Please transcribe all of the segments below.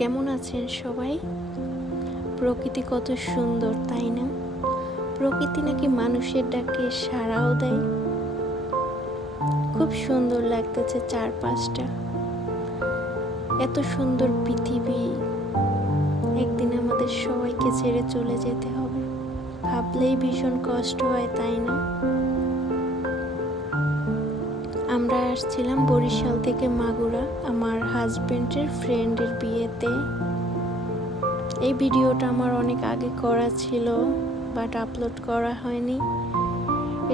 কেমন আছেন সবাই? প্রকৃতি কত সুন্দর, তাই না? প্রকৃতি নাকি মানুষের ডাকে সাড়াও দেয়। খুব সুন্দর লাগতেছে চারপাশটা। এত সুন্দর পৃথিবী একদিন আমাদের সবাইকে ছেড়ে চলে যেতে হবে। ভাবলেই ভীষণ কষ্ট হয়, তাই না? আমরা আসছিলাম বরিশাল থেকে মাগুরা আমার হাজবেন্ডের ফ্রেন্ডের বিয়েতে। এই ভিডিওটা আমার অনেক আগে করা ছিল, বাট আপলোড করা হয়নি।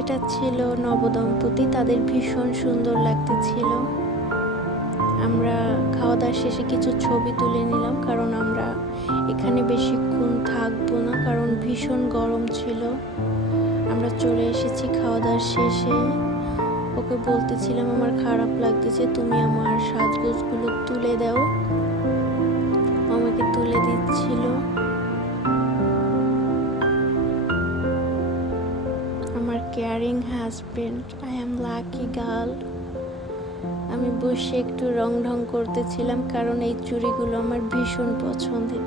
এটা ছিল নবদম্পতি, তাদের ভীষণ সুন্দর লাগতেছিল। আমরা খাওয়া দাওয়া শেষে কিছু ছবি তুলে নিলাম, কারণ আমরা এখানে বেশিক্ষণ থাকবো না, কারণ ভীষণ গরম ছিল। আমরা চলে এসেছি খাওয়া দাওয়ার শেষে। ওকে বলতেছিলাম আমার খারাপ লাগতেছে, তুমি আমার সাজগোজগুলো তুলে দাও। আমাকে তুলে দিচ্ছিল। আমার caring husband, I am lucky girl. আমি বসে একটু রং ঢং করতেছিলাম, কারণ এই চুড়িগুলো আমার ভীষণ পছন্দের।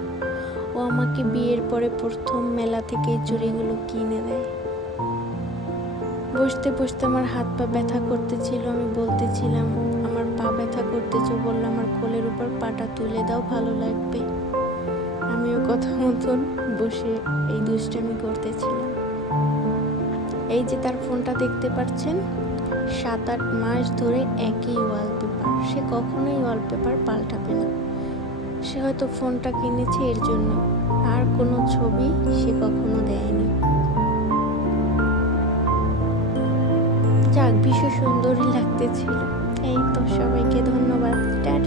ও আমাকে বিয়ের পরে প্রথম মেলা থেকে এই চুড়িগুলো কিনে দেয়। বসতে বসতে আমার হাত পা ব্যথা করতেছিল। আমি বলতেছিলাম আমার পা ব্যথা করতেছে, বললো আমার কোলের উপর পাটা তুলে দাও, ভালো লাগবে। আমিও কথা মতন বসে এই দুষ্টামি করতেছিলাম। এই যে তার ফোনটা দেখতে পাচ্ছেন, 7-8 মাস ধরে একই ওয়ালপেপার। সে কখনোই ওয়ালপেপার পাল্টাবে না। সে হয়তো ফোনটা কিনেছে এর জন্য, আর কোনো ছবি সে কখনো দেয়নি। যাক, ভীষণ সুন্দরই লাগতেছিল। এই তো, সবাইকে ধন্যবাদ, টাটা।